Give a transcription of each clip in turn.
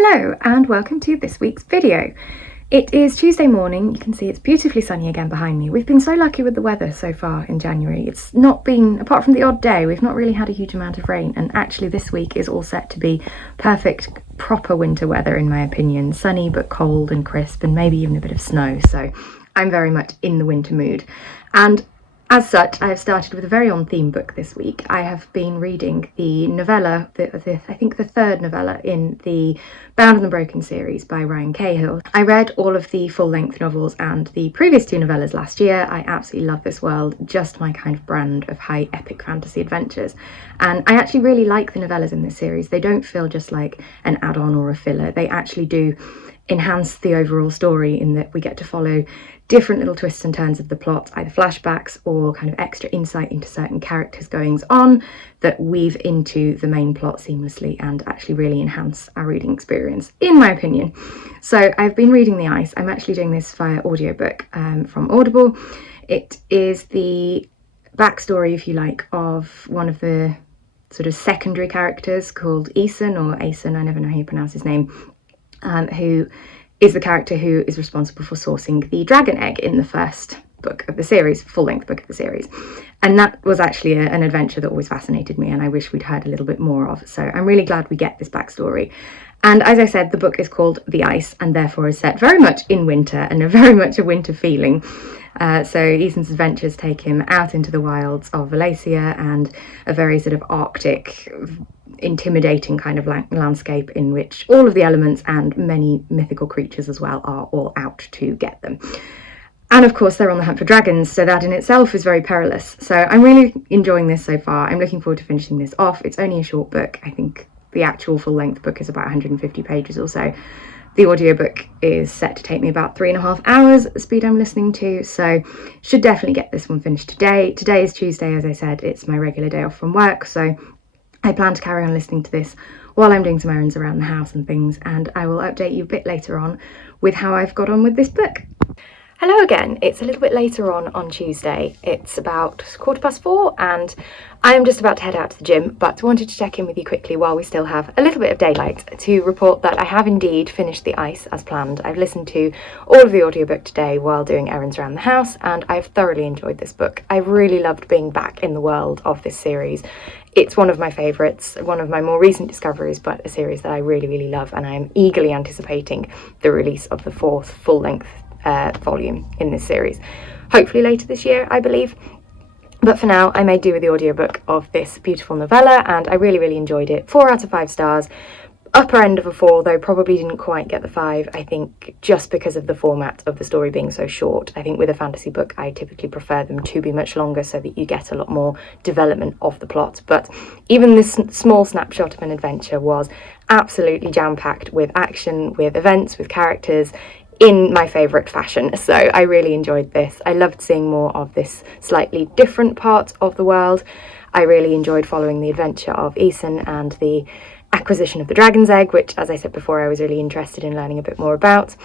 Hello and welcome to this week's video. It is Tuesday morning. You can see it's beautifully sunny again behind me. We've been so lucky with the weather so far in January. It's not been, apart from the odd day, we've not really had a huge amount of rain, and actually this week is all set to be perfect, proper winter weather in my opinion. Sunny but cold and crisp and maybe even a bit of snow, so I'm very much in the winter mood. And as such, I have started with a very on-theme book this week. I have been reading the novella, I think the third novella in the Bound and the Broken series by Ryan Cahill. I read all of the full-length novels and the previous two novellas last year. I absolutely love this world, just my kind of brand of high epic fantasy adventures. And I actually really like the novellas in this series. They don't feel just like an add-on or a filler. They actually do enhance the overall story in that we get to follow different little twists and turns of the plot, either flashbacks or kind of extra insight into certain characters' goings on that weave into the main plot seamlessly and actually really enhance our reading experience, in my opinion. So I've been reading The Ice. I'm actually doing this via audiobook from Audible. It is the backstory, if you like, of one of the sort of secondary characters called Aeson, I never know how you pronounce his name, who is the character who is responsible for sourcing the dragon egg in the first book of the series, full-length book of the series. And that was actually an adventure that always fascinated me and I wish we'd heard a little bit more of. So I'm really glad we get this backstory. And as I said, the book is called The Ice and therefore is set very much in winter and very much a winter feeling. So Aeson's adventures take him out into the wilds of Wallachia and a very sort of Arctic, intimidating kind of landscape in which all of the elements and many mythical creatures as well are all out to get them. And of course they're on the hunt for dragons, so that in itself is very perilous. So I'm really enjoying this so far. I'm looking forward to finishing this off. It's only a short book. I think the actual full-length book is about 150 pages or so. The audiobook is set to take me about 3.5 hours at the speed I'm listening to, so should definitely get this one finished today. Today is Tuesday, as I said. It's my regular day off from work, so I plan to carry on listening to this while I'm doing some errands around the house and things, and I will update you a bit later on with how I've got on with this book. Hello again. It's a little bit later on Tuesday. It's about 4:15 and I'm just about to head out to the gym, but wanted to check in with you quickly while we still have a little bit of daylight to report that I have indeed finished The Ice as planned. I've listened to all of the audiobook today while doing errands around the house and I've thoroughly enjoyed this book. I've really loved being back in the world of this series. It's one of my favourites, one of my more recent discoveries, but a series that I really love, and I am eagerly anticipating the release of the fourth full-length volume in this series. Hopefully later this year, I believe. But for now, I made do with the audiobook of this beautiful novella, and I really enjoyed it. 4 out of 5 stars. Upper end of a 4, though probably didn't quite get the 5, I think, just because of the format of the story being so short. I think with a fantasy book, I typically prefer them to be much longer so that you get a lot more development of the plot. But even this small snapshot of an adventure was absolutely jam-packed with action, with events, with characters, in my favourite fashion. So I really enjoyed this. I loved seeing more of this slightly different part of the world. I really enjoyed following the adventure of Aeson and the acquisition of the dragon's egg, which, as I said before, I was really interested in learning a bit more about.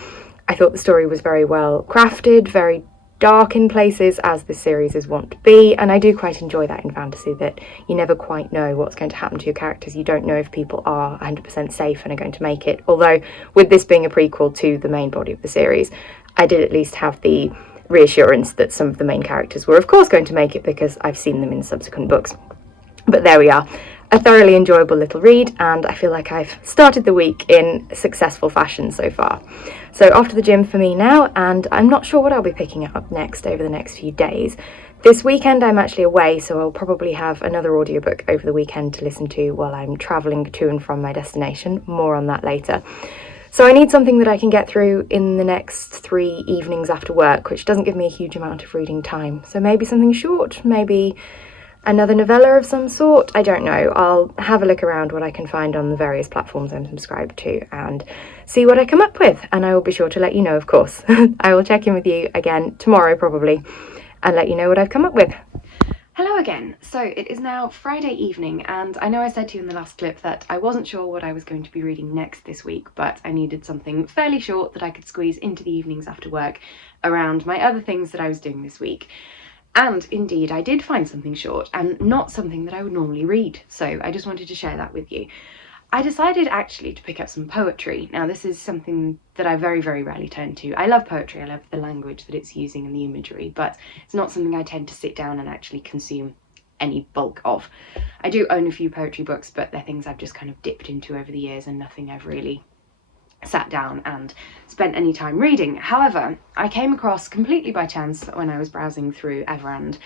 I thought the story was very well crafted, very dark in places, as this series is wont to be, and I do quite enjoy that in fantasy, that you never quite know what's going to happen to your characters. You don't know if people are 100% safe and are going to make it, although with this being a prequel to the main body of the series, I did at least have the reassurance that some of the main characters were of course going to make it because I've seen them in subsequent books. But there we are. A thoroughly enjoyable little read, and I feel like I've started the week in successful fashion so far. So off to the gym for me now, and I'm not sure what I'll be picking up next over the next few days. This weekend I'm actually away, so I'll probably have another audiobook over the weekend to listen to while I'm travelling to and from my destination. More on that later. So I need something that I can get through in the next 3 evenings after work, which doesn't give me a huge amount of reading time. So maybe something short, maybe another novella of some sort, I don't know. I'll have a look around what I can find on the various platforms I'm subscribed to and see what I come up with, and I will be sure to let you know, of course. I will check in with you again tomorrow probably and let you know what I've come up with. Hello again. So it is now Friday evening, and I know I said to you in the last clip that I wasn't sure what I was going to be reading next this week, but I needed something fairly short that I could squeeze into the evenings after work around my other things that I was doing this week. And indeed, I did find something short and not something that I would normally read, so I just wanted to share that with you. I decided actually to pick up some poetry. Now this is something that I very, very rarely turn to. I love poetry, I love the language that it's using and the imagery, but it's not something I tend to sit down and actually consume any bulk of. I do own a few poetry books, but they're things I've just kind of dipped into over the years and nothing I've really sat down and spent any time reading. However, I came across completely by chance when I was browsing through Everand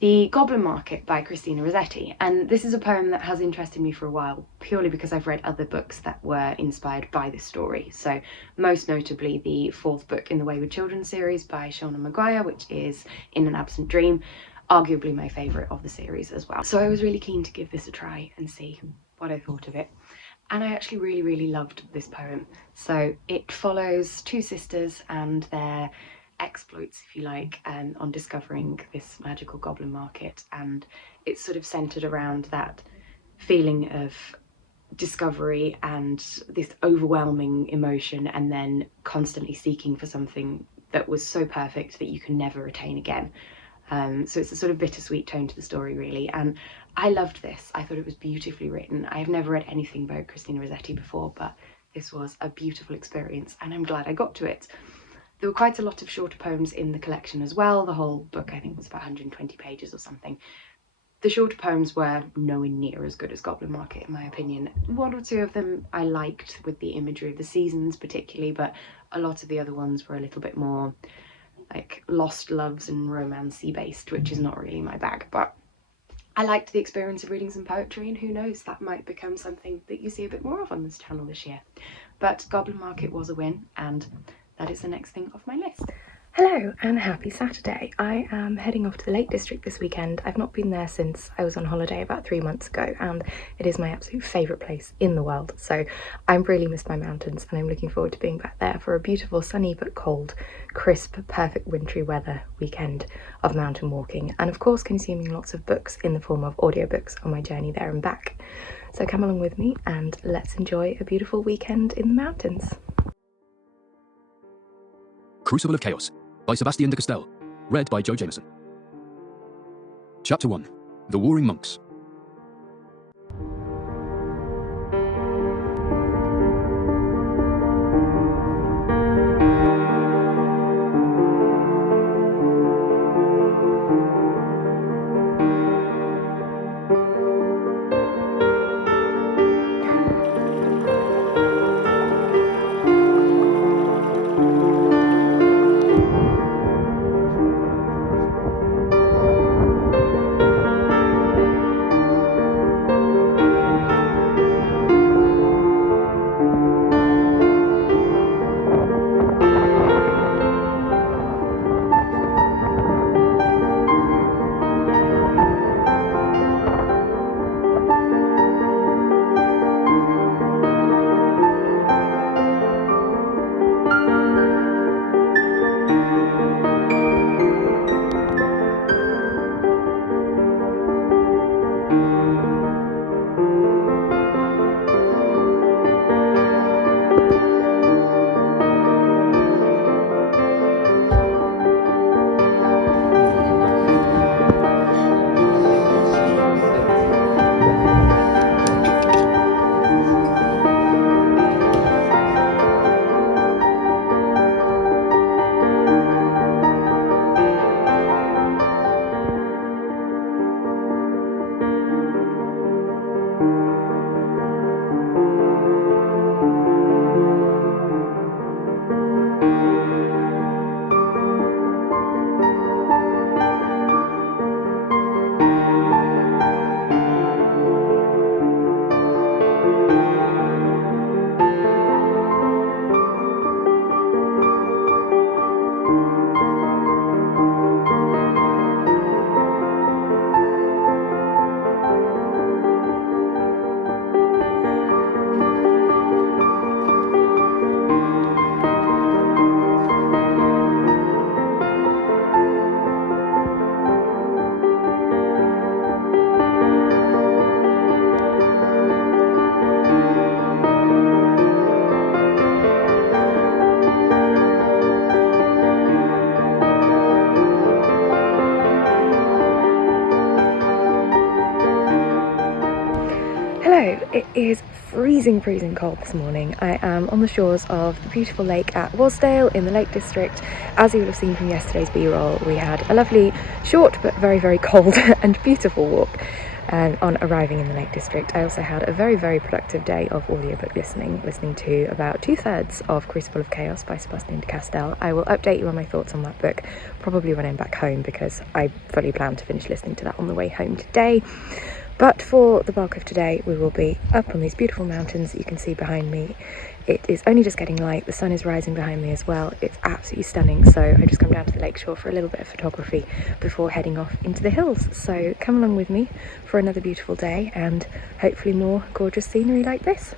The Goblin Market by Christina Rossetti, and this is a poem that has interested me for a while purely because I've read other books that were inspired by this story. So most notably the fourth book in the Wayward Children series by Shauna Maguire, which is In an Absent Dream, arguably my favourite of the series as well. So I was really keen to give this a try and see what I thought of it. And I actually really, really loved this poem. So it follows two sisters and their exploits, if you like, on discovering this magical goblin market, and it's sort of centered around that feeling of discovery and this overwhelming emotion, and then constantly seeking for something that was so perfect that you can never attain again. So it's a sort of bittersweet tone to the story, really, and I loved this. I thought it was beautifully written. I have never read anything by Christina Rossetti before, but this was a beautiful experience and I'm glad I got to it. There were quite a lot of shorter poems in the collection as well. The whole book, I think, was about 120 pages or something. The shorter poems were nowhere near as good as Goblin Market, in my opinion. One or two of them I liked, with the imagery of the seasons particularly, but a lot of the other ones were a little bit more like lost loves and romance-y based, which is not really my bag. But I liked the experience of reading some poetry, and who knows, that might become something that you see a bit more of on this channel this year. But Goblin Market was a win, and that is the next thing off my list. Hello and happy Saturday. I am heading off to the Lake District this weekend. I've not been there since I was on holiday about 3 months ago, and it is my absolute favourite place in the world. So I'm really missed my mountains, and I'm looking forward to being back there for a beautiful sunny but cold, crisp, perfect wintry weather weekend of mountain walking, and of course consuming lots of books in the form of audiobooks on my journey there and back. So come along with me and let's enjoy a beautiful weekend in the mountains. Crucible of Chaos by Sebastian de Castell, read by Joe Jameson. Chapter 1. The Warring Monks. freezing cold this morning. I am on the shores of the beautiful lake at Wasdale in the Lake District. As you will have seen from yesterday's b-roll, we had a lovely, short but very cold and beautiful walk on arriving in the Lake District. I also had a very productive day of audiobook listening to about 2/3 of Crucible of Chaos by Sebastian de Castell. I will update you on my thoughts on that book probably when I'm back home, because I fully plan to finish listening to that on the way home today. But for the bulk of today, we will be up on these beautiful mountains that you can see behind me. It is only just getting light, the sun is rising behind me as well. It's absolutely stunning, so I just come down to the lakeshore for a little bit of photography before heading off into the hills. So come along with me for another beautiful day and hopefully more gorgeous scenery like this.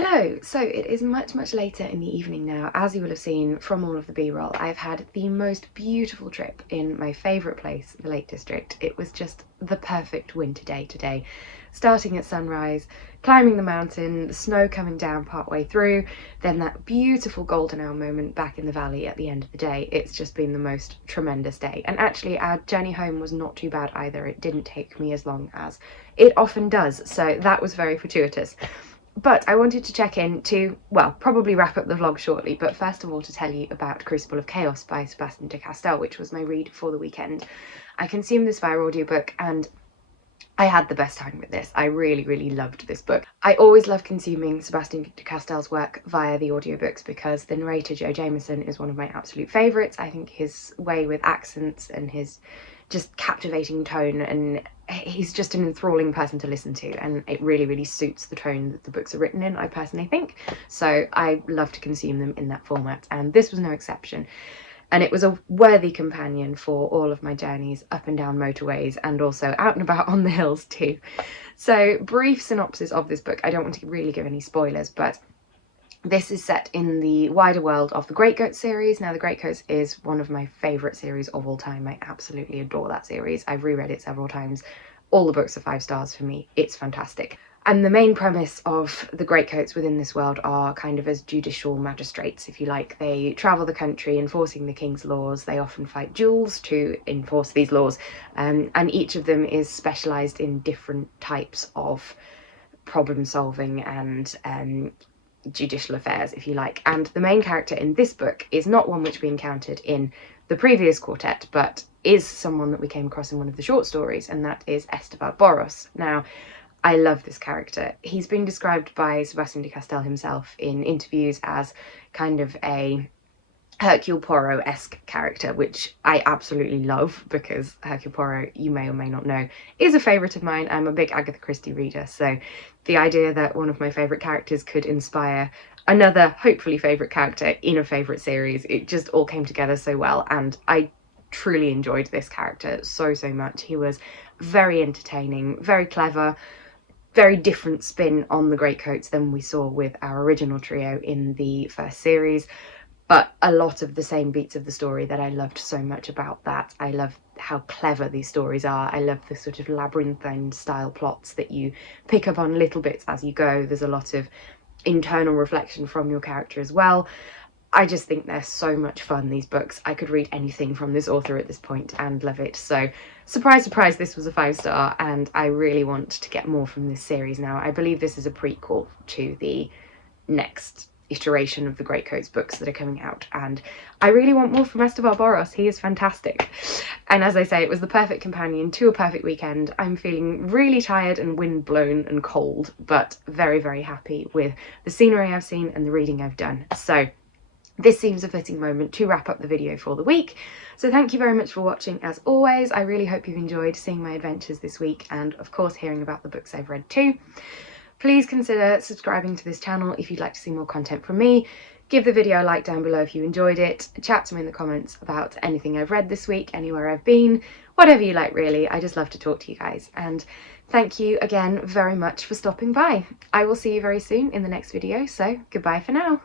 Hello! So it is much later in the evening now. As you will have seen from all of the b-roll, I've had the most beautiful trip in my favourite place, the Lake District. It was just the perfect winter day today. Starting at sunrise, climbing the mountain, the snow coming down partway through, then that beautiful golden hour moment back in the valley at the end of the day. It's just been the most tremendous day. And actually our journey home was not too bad either. It didn't take me as long as it often does, so that was very fortuitous. But I wanted to check in to, well, probably wrap up the vlog shortly, but first of all to tell you about Crucible of Chaos by Sebastian de Castell, which was my read for the weekend. I consumed this via audiobook and I had the best time with this. I really loved this book. I always love consuming Sebastian de Castell's work via the audiobooks because the narrator Joe Jameson is one of my absolute favourites. I think his way with accents and his just captivating tone, and he's just an enthralling person to listen to, and it really suits the tone that the books are written in, I personally think. So I love to consume them in that format, and this was no exception. And it was a worthy companion for all of my journeys up and down motorways and also out and about on the hills too. So brief synopsis of this book. I don't want to really give any spoilers, but this is set in the wider world of the Greatcoats series. Now, the Greatcoats is one of my favourite series of all time. I absolutely adore that series. I've reread it several times. All the books are 5 stars for me. It's fantastic. And the main premise of the Greatcoats within this world are kind of as judicial magistrates, if you like. They travel the country enforcing the king's laws. They often fight duels to enforce these laws. And each of them is specialised in different types of problem solving and judicial affairs, if you like. And the main character in this book is not one which we encountered in the previous quartet, but is someone that we came across in one of the short stories, and that is Esteban Boros. Now, I love this character. He's been described by Sebastian de Castell himself in interviews as kind of a Hercule Poirot-esque character, which I absolutely love because Hercule Poirot, you may or may not know, is a favourite of mine. I'm a big Agatha Christie reader, so the idea that one of my favourite characters could inspire another hopefully favourite character in a favourite series, it just all came together so well, and I truly enjoyed this character so much. He was very entertaining, very clever, very different spin on the Greatcoats than we saw with our original trio in the first series. But a lot of the same beats of the story that I loved so much about that. I love how clever these stories are. I love the sort of labyrinthine style plots that you pick up on little bits as you go. There's a lot of internal reflection from your character as well. I just think they're so much fun, these books. I could read anything from this author at this point and love it. So surprise, this was a 5-star, and I really want to get more from this series now. I believe this is a prequel to the next iteration of the Greatcoats books that are coming out, and I really want more from Esteban Boros. He is fantastic. And as I say, it was the perfect companion to a perfect weekend. I'm feeling really tired and windblown and cold, but very happy with the scenery I've seen and the reading I've done. So this seems a fitting moment to wrap up the video for the week. So thank you very much for watching as always. I really hope you've enjoyed seeing my adventures this week and of course hearing about the books I've read too. Please consider subscribing to this channel if you'd like to see more content from me. Give the video a like down below if you enjoyed it. Chat to me in the comments about anything I've read this week, anywhere I've been, whatever you like really. I just love to talk to you guys. And thank you again very much for stopping by. I will see you very soon in the next video, so goodbye for now.